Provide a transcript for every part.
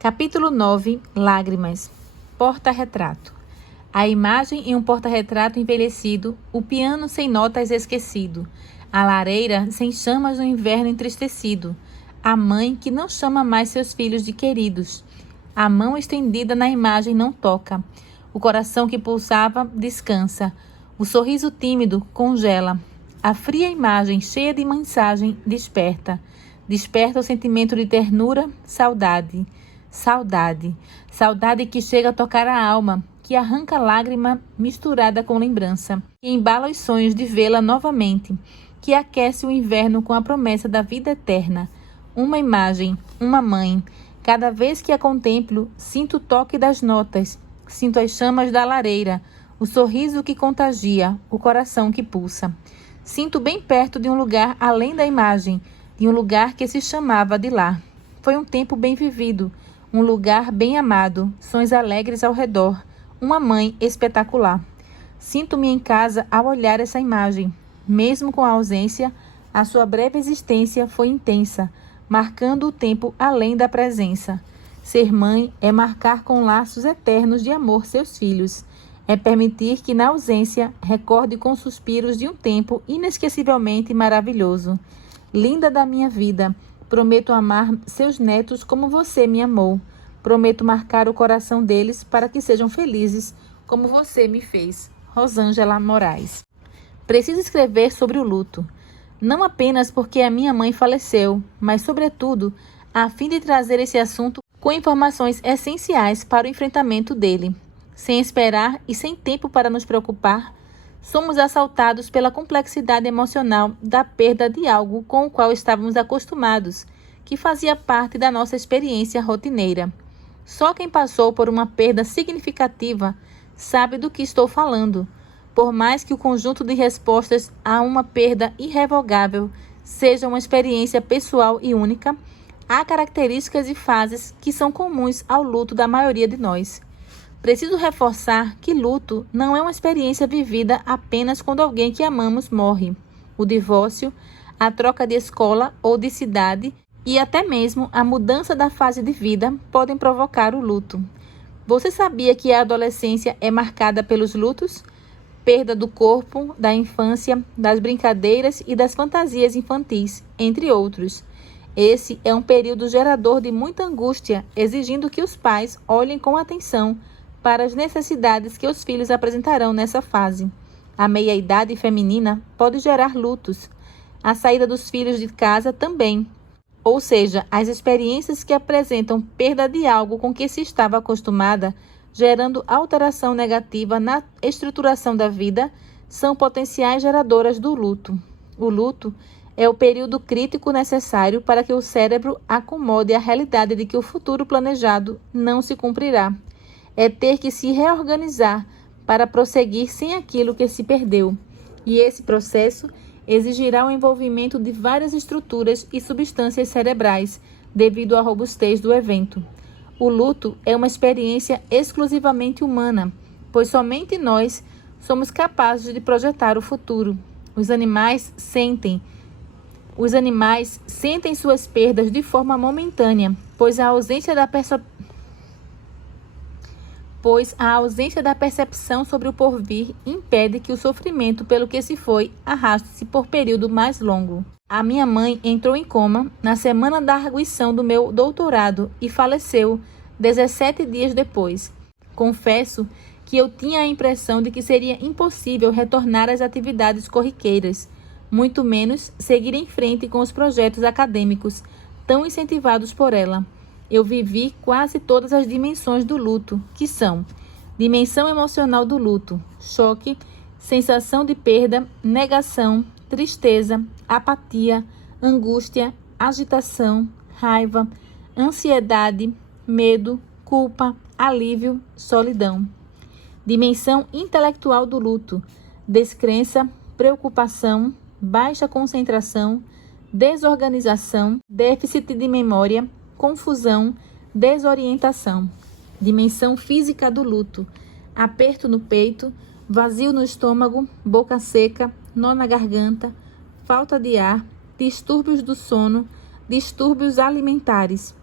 Capítulo 9. Lágrimas. Porta-retrato. A imagem em um porta-retrato envelhecido, o piano sem notas esquecido, a lareira sem chamas no inverno entristecido, a mãe que não chama mais seus filhos de queridos. A mão estendida na imagem não toca, o coração que pulsava descansa, o sorriso tímido congela, a fria imagem cheia de mensagem desperta o sentimento de ternura, saudade. Saudade que chega a tocar a alma, que arranca lágrima misturada com lembrança, que embala os sonhos de vê-la novamente, que aquece o inverno com a promessa da vida eterna. Uma imagem, uma mãe. Cada vez que a contemplo, sinto o toque das notas, sinto as chamas da lareira, o sorriso que contagia, o coração que pulsa. Sinto bem perto de um lugar além da imagem, de um lugar que se chamava de lar. Foi um tempo bem vivido, um lugar bem amado, sons alegres ao redor, uma mãe espetacular. Sinto-me em casa ao olhar essa imagem. Mesmo com a ausência, a sua breve existência foi intensa, marcando o tempo além da presença. Ser mãe é marcar com laços eternos de amor seus filhos. É permitir que na ausência recorde com suspiros de um tempo inesquecivelmente maravilhoso. Linda da minha vida, prometo amar seus netos como você me amou. Prometo marcar o coração deles para que sejam felizes como você me fez. Rosângela Moraes. Preciso escrever sobre o luto. Não apenas porque a minha mãe faleceu, mas sobretudo a fim de trazer esse assunto com informações essenciais para o enfrentamento dele. Sem esperar e sem tempo para nos preocupar, somos assaltados pela complexidade emocional da perda de algo com o qual estávamos acostumados, que fazia parte da nossa experiência rotineira. Só quem passou por uma perda significativa sabe do que estou falando. Por mais que o conjunto de respostas a uma perda irrevogável seja uma experiência pessoal e única, há características e fases que são comuns ao luto da maioria de nós. Preciso reforçar que luto não é uma experiência vivida apenas quando alguém que amamos morre. O divórcio, a troca de escola ou de cidade e até mesmo a mudança da fase de vida podem provocar o luto. Você sabia que a adolescência é marcada pelos lutos? Perda do corpo, da infância, das brincadeiras e das fantasias infantis, entre outros. Esse é um período gerador de muita angústia, exigindo que os pais olhem com atenção para as necessidades que os filhos apresentarão nessa fase. A meia-idade feminina pode gerar lutos. A saída dos filhos de casa também. Ou seja, as experiências que apresentam perda de algo com que se estava acostumada, gerando alteração negativa na estruturação da vida, são potenciais geradoras do luto. O luto é o período crítico necessário para que o cérebro acomode a realidade de que o futuro planejado não se cumprirá. É ter que se reorganizar para prosseguir sem aquilo que se perdeu. E esse processo exigirá o envolvimento de várias estruturas e substâncias cerebrais, devido à robustez do evento. O luto é uma experiência exclusivamente humana, pois somente nós somos capazes de projetar o futuro. Os animais sentem suas perdas de forma momentânea, pois a ausência da percepção sobre o porvir impede que o sofrimento pelo que se foi arraste-se por período mais longo. A minha mãe entrou em coma na semana da arguição do meu doutorado e faleceu 17 dias depois. Confesso que eu tinha a impressão de que seria impossível retornar às atividades corriqueiras, muito menos seguir em frente com os projetos acadêmicos tão incentivados por ela. Eu vivi quase todas as dimensões do luto, que são: dimensão emocional do luto, choque, sensação de perda, negação, tristeza, apatia, angústia, agitação, raiva, ansiedade, medo, culpa, alívio, solidão. Dimensão intelectual do luto, descrença, preocupação, baixa concentração, desorganização, déficit de memória, confusão, desorientação. Dimensão física do luto, aperto no peito, vazio no estômago, boca seca, nó na garganta, falta de ar, distúrbios do sono, distúrbios alimentares.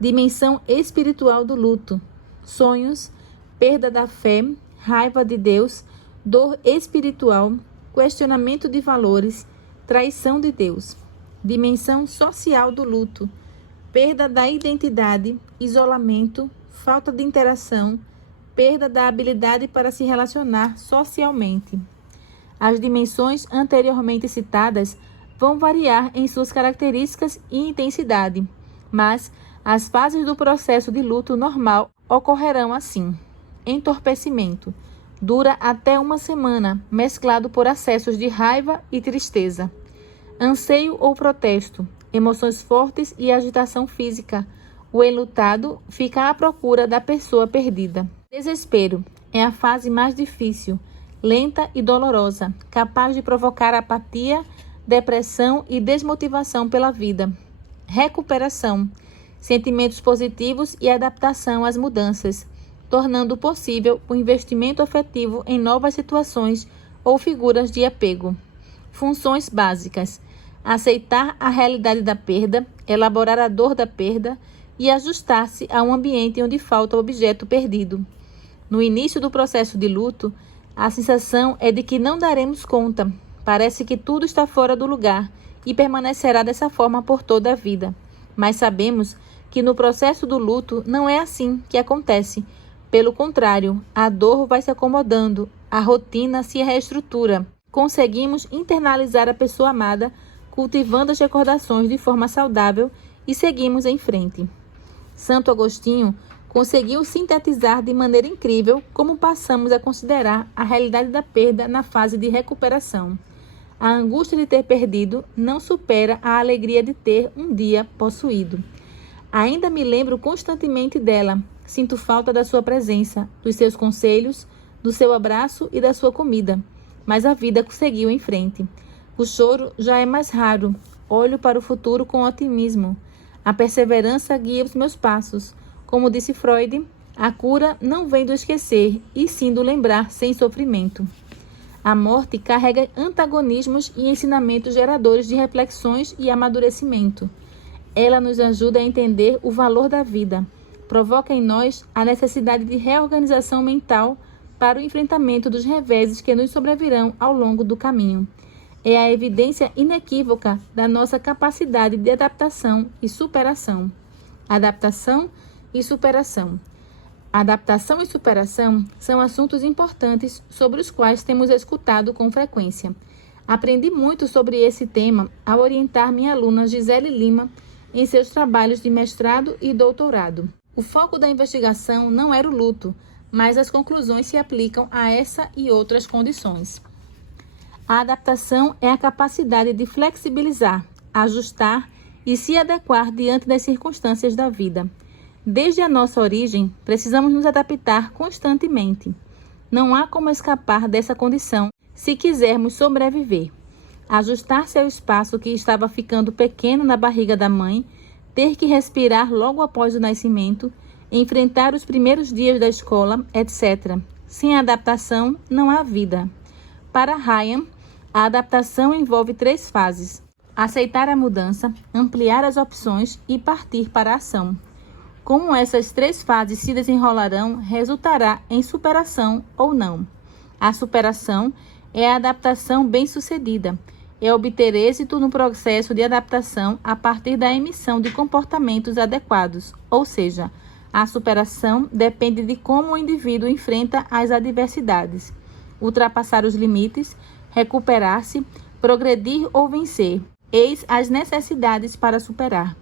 dimensão espiritual do luto, sonhos, perda da fé, raiva de Deus, dor espiritual, questionamento de valores, traição de Deus, dimensão social do luto, perda da identidade, isolamento, falta de interação, perda da habilidade para se relacionar socialmente. As dimensões anteriormente citadas vão variar em suas características e intensidade, mas as fases do processo de luto normal ocorrerão assim: entorpecimento, dura até uma semana, mesclado por acessos de raiva e tristeza. Anseio ou protesto, emoções fortes e agitação física. O enlutado fica à procura da pessoa perdida. Desespero é a fase mais difícil, lenta e dolorosa, capaz de provocar apatia, depressão e desmotivação pela vida. Recuperação, sentimentos positivos e adaptação às mudanças, tornando possível o investimento afetivo em novas situações ou figuras de apego. Funções básicas: aceitar a realidade da perda, elaborar a dor da perda e ajustar-se a um ambiente onde falta o objeto perdido. No início do processo de luto, a sensação é de que não daremos conta. Parece que tudo está fora do lugar e permanecerá dessa forma por toda a vida. Mas sabemos que no processo do luto não é assim que acontece. Pelo contrário, a dor vai se acomodando, a rotina se reestrutura. Conseguimos internalizar a pessoa amada, cultivando as recordações de forma saudável e seguimos em frente. Santo Agostinho conseguiu sintetizar de maneira incrível como passamos a considerar a realidade da perda na fase de recuperação. A angústia de ter perdido não supera a alegria de ter um dia possuído. Ainda me lembro constantemente dela, sinto falta da sua presença, dos seus conselhos, do seu abraço e da sua comida, mas a vida seguiu em frente. O choro já é mais raro, olho para o futuro com otimismo. A perseverança guia os meus passos. Como disse Freud, a cura não vem do esquecer, e sim do lembrar sem sofrimento. A morte carrega antagonismos e ensinamentos geradores de reflexões e amadurecimento. Ela nos ajuda a entender o valor da vida, provoca em nós a necessidade de reorganização mental para o enfrentamento dos reveses que nos sobrevirão ao longo do caminho. É a evidência inequívoca da nossa capacidade de adaptação e superação. Adaptação e superação. Adaptação e superação são assuntos importantes sobre os quais temos escutado com frequência. Aprendi muito sobre esse tema ao orientar minha aluna Gisele Lima em seus trabalhos de mestrado e doutorado. O foco da investigação não era o luto, mas as conclusões se aplicam a essa e outras condições. A adaptação é a capacidade de flexibilizar, ajustar e se adequar diante das circunstâncias da vida. Desde a nossa origem, precisamos nos adaptar constantemente. Não há como escapar dessa condição se quisermos sobreviver. Ajustar-se ao espaço que estava ficando pequeno na barriga da mãe, ter que respirar logo após o nascimento, enfrentar os primeiros dias da escola, etc. Sem adaptação, não há vida. Para Ryan, a adaptação envolve 3 fases: aceitar a mudança, ampliar as opções e partir para a ação. Como essas 3 fases se desenrolarão, resultará em superação ou não. A superação é a adaptação bem-sucedida. É obter êxito no processo de adaptação a partir da emissão de comportamentos adequados, ou seja, a superação depende de como o indivíduo enfrenta as adversidades, ultrapassar os limites, recuperar-se, progredir ou vencer. Eis as necessidades para superar.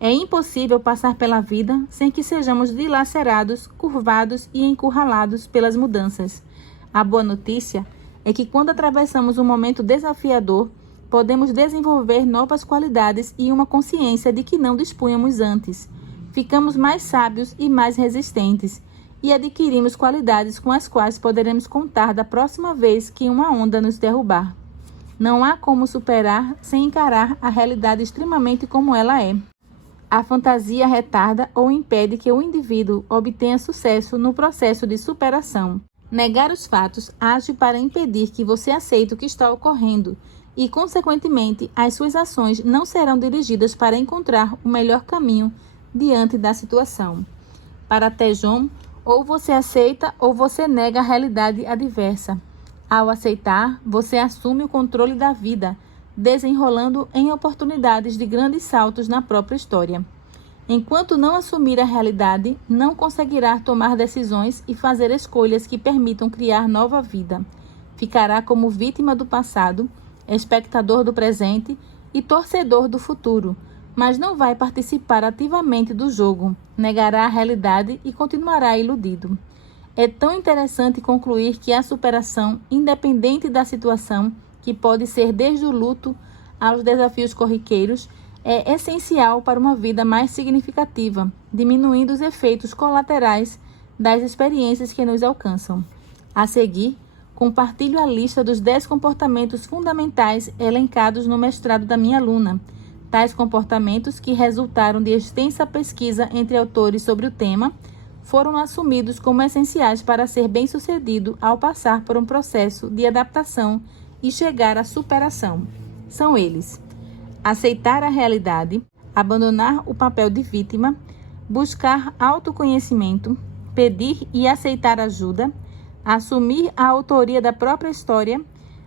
É impossível passar pela vida sem que sejamos dilacerados, curvados e encurralados pelas mudanças. A boa notícia é que quando atravessamos um momento desafiador, podemos desenvolver novas qualidades e uma consciência de que não dispunhamos antes. Ficamos mais sábios e mais resistentes e adquirimos qualidades com as quais poderemos contar da próxima vez que uma onda nos derrubar. Não há como superar sem encarar a realidade extremamente como ela é. A fantasia retarda ou impede que o indivíduo obtenha sucesso no processo de superação. Negar os fatos age para impedir que você aceite o que está ocorrendo e, consequentemente, as suas ações não serão dirigidas para encontrar o melhor caminho diante da situação. Para Tejon, ou você aceita ou você nega a realidade adversa. Ao aceitar, você assume o controle da vida, desenrolando em oportunidades de grandes saltos na própria história. Enquanto não assumir a realidade, não conseguirá tomar decisões e fazer escolhas que permitam criar nova vida. Ficará como vítima do passado, espectador do presente e torcedor do futuro, mas não vai participar ativamente do jogo, negará a realidade e continuará iludido. É tão interessante concluir que a superação, independente da situação, que pode ser desde o luto aos desafios corriqueiros, é essencial para uma vida mais significativa, diminuindo os efeitos colaterais das experiências que nos alcançam. A seguir, compartilho a lista dos 10 comportamentos fundamentais elencados no mestrado da minha aluna. Tais comportamentos, que resultaram de extensa pesquisa entre autores sobre o tema, foram assumidos como essenciais para ser bem-sucedido ao passar por um processo de adaptação e chegar à superação. São eles: aceitar a realidade, abandonar o papel de vítima, buscar autoconhecimento, pedir e aceitar ajuda, assumir a autoria da própria história,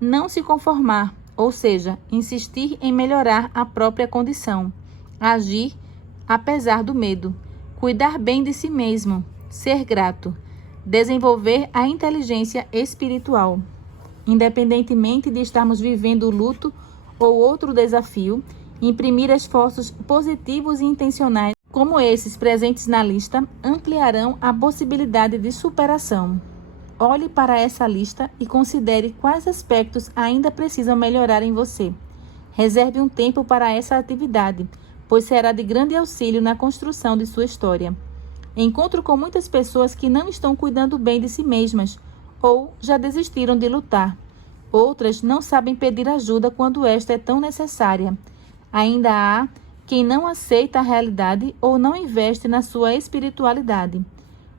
não se conformar, ou seja, insistir em melhorar a própria condição, agir apesar do medo, cuidar bem de si mesmo, ser grato, desenvolver a inteligência espiritual. Independentemente de estarmos vivendo o luto ou outro desafio, imprimir esforços positivos e intencionais, como esses presentes na lista, ampliarão a possibilidade de superação. Olhe para essa lista e considere quais aspectos ainda precisam melhorar em você. Reserve um tempo para essa atividade, pois será de grande auxílio na construção de sua história. Encontro com muitas pessoas que não estão cuidando bem de si mesmas ou já desistiram de lutar. Outras não sabem pedir ajuda quando esta é tão necessária. Ainda há quem não aceita a realidade ou não investe na sua espiritualidade.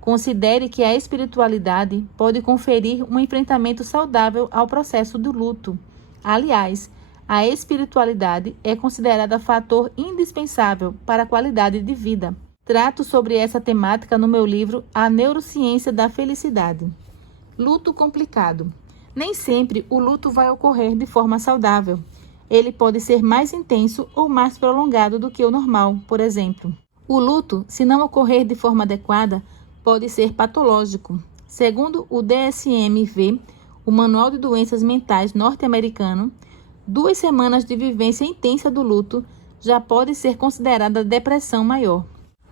Considere que a espiritualidade pode conferir um enfrentamento saudável ao processo do luto. Aliás, a espiritualidade é considerada fator indispensável para a qualidade de vida. Trato sobre essa temática no meu livro A Neurociência da Felicidade. Luto complicado. Nem sempre o luto vai ocorrer de forma saudável. Ele pode ser mais intenso ou mais prolongado do que o normal, por exemplo. O luto, se não ocorrer de forma adequada, pode ser patológico. Segundo o DSM-V, o Manual de Doenças Mentais norte-americano, 2 semanas de vivência intensa do luto já pode ser considerada depressão maior.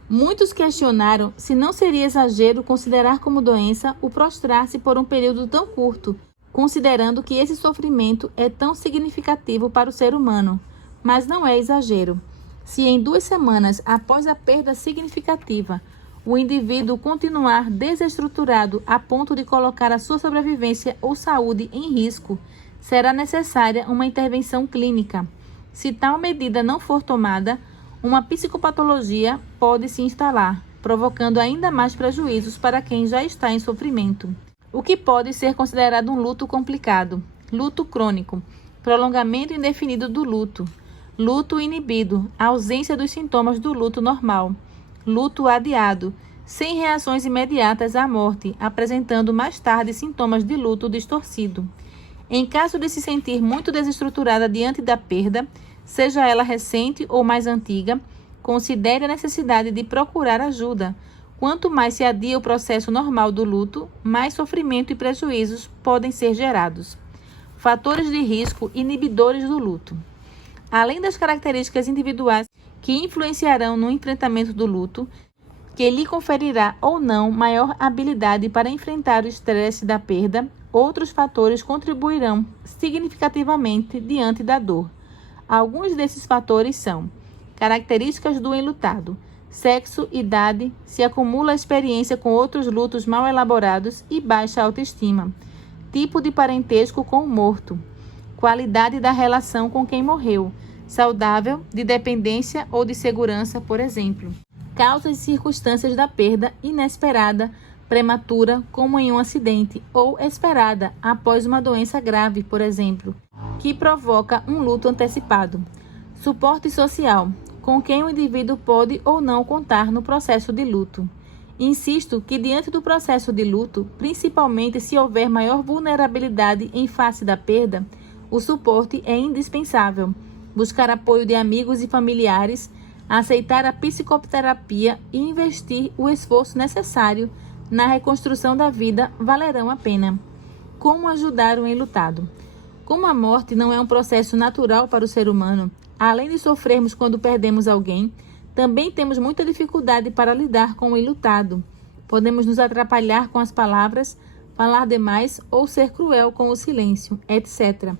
Muitos questionaram se não seria exagero considerar como doença o prostrar-se por um período tão curto, considerando que esse sofrimento é tão significativo para o ser humano. Mas não é exagero. Se em 2 semanas após a perda significativa, o indivíduo continuar desestruturado a ponto de colocar a sua sobrevivência ou saúde em risco, será necessária uma intervenção clínica. Se tal medida não for tomada, uma psicopatologia pode se instalar, provocando ainda mais prejuízos para quem já está em sofrimento. O que pode ser considerado um luto complicado? Luto crônico, prolongamento indefinido do luto, luto inibido, ausência dos sintomas do luto normal, luto adiado, sem reações imediatas à morte, apresentando mais tarde sintomas de luto distorcido. Em caso de se sentir muito desestruturada diante da perda, seja ela recente ou mais antiga, considere a necessidade de procurar ajuda. Quanto mais se adia o processo normal do luto, mais sofrimento e prejuízos podem ser gerados. Fatores de risco inibidores do luto. Além das características individuais que influenciarão no enfrentamento do luto, que lhe conferirá ou não maior habilidade para enfrentar o estresse da perda, outros fatores contribuirão significativamente diante da dor. Alguns desses fatores são: características do enlutado, sexo, idade, se acumula experiência com outros lutos mal elaborados e baixa autoestima, tipo de parentesco com o morto, qualidade da relação com quem morreu, saudável, de dependência ou de segurança, por exemplo. Causas e circunstâncias da perda inesperada, prematura, como em um acidente, ou esperada após uma doença grave, por exemplo, que provoca um luto antecipado. Suporte social. com quem o indivíduo pode ou não contar no processo de luto. Insisto que, diante do processo de luto, principalmente se houver maior vulnerabilidade em face da perda, o suporte é indispensável. Buscar apoio de amigos e familiares, aceitar a psicoterapia e investir o esforço necessário na reconstrução da vida valerão a pena. Como ajudar o enlutado? Como a morte não é um processo natural para o ser humano, além de sofrermos quando perdemos alguém, também temos muita dificuldade para lidar com o enlutado. Podemos nos atrapalhar com as palavras, falar demais ou ser cruel com o silêncio, etc.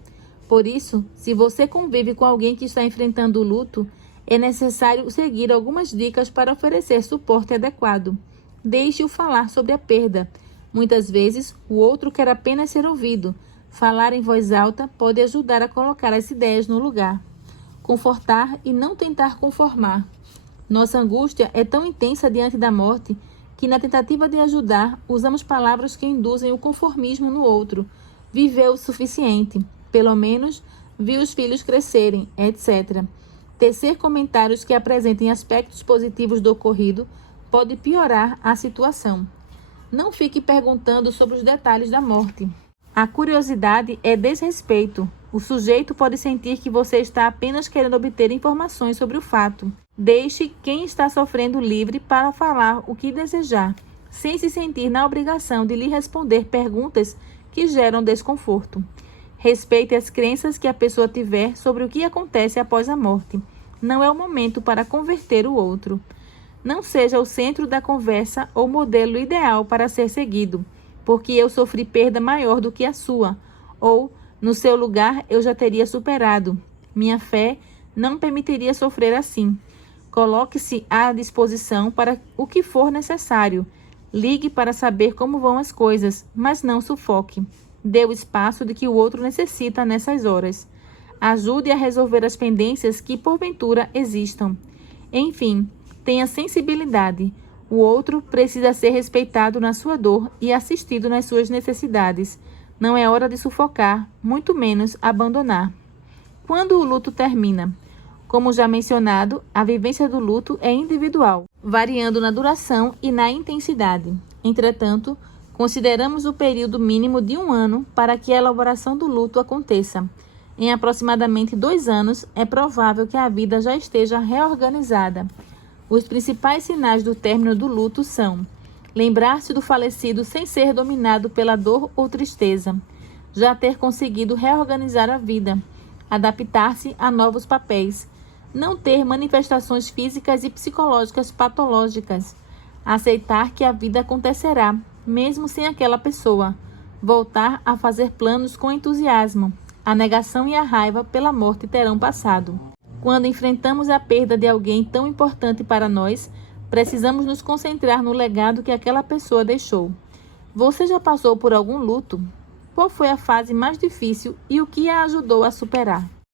Por isso, se você convive com alguém que está enfrentando o luto, é necessário seguir algumas dicas para oferecer suporte adequado. Deixe-o falar sobre a perda. Muitas vezes, o outro quer apenas ser ouvido. Falar em voz alta pode ajudar a colocar as ideias no lugar. Confortar e não tentar conformar. Nossa angústia é tão intensa diante da morte que, na tentativa de ajudar, usamos palavras que induzem o conformismo no outro. Viveu o suficiente. Pelo menos, viu os filhos crescerem, etc. Tecer comentários que apresentem aspectos positivos do ocorrido pode piorar a situação. Não fique perguntando sobre os detalhes da morte. A curiosidade é desrespeito. O sujeito pode sentir que você está apenas querendo obter informações sobre o fato. Deixe quem está sofrendo livre para falar o que desejar, sem se sentir na obrigação de lhe responder perguntas que geram desconforto. Respeite as crenças que a pessoa tiver sobre o que acontece após a morte. Não é o momento para converter o outro. Não seja o centro da conversa ou modelo ideal para ser seguido, porque eu sofri perda maior do que a sua, ou, no seu lugar, eu já teria superado. Minha fé não permitiria sofrer assim. Coloque-se à disposição para o que for necessário. Ligue para saber como vão as coisas, mas não sufoque. Dê o espaço de que o outro necessita nessas horas. Ajude a resolver as pendências que porventura existam. Enfim, tenha sensibilidade. O outro precisa ser respeitado na sua dor e assistido nas suas necessidades. Não é hora de sufocar, muito menos abandonar. Quando o luto termina? Como já mencionado, a vivência do luto é individual, variando na duração e na intensidade. Entretanto, consideramos o período mínimo de 1 ano para que a elaboração do luto aconteça. Em aproximadamente 2 anos, é provável que a vida já esteja reorganizada. Os principais sinais do término do luto são: lembrar-se do falecido sem ser dominado pela dor ou tristeza, já ter conseguido reorganizar a vida, adaptar-se a novos papéis, não ter manifestações físicas e psicológicas patológicas, aceitar que a vida acontecerá, mesmo sem aquela pessoa, voltar a fazer planos com entusiasmo. A negação e a raiva pela morte terão passado. Quando enfrentamos a perda de alguém tão importante para nós, precisamos nos concentrar no legado que aquela pessoa deixou. Você já passou por algum luto? Qual foi a fase mais difícil e o que a ajudou a superar?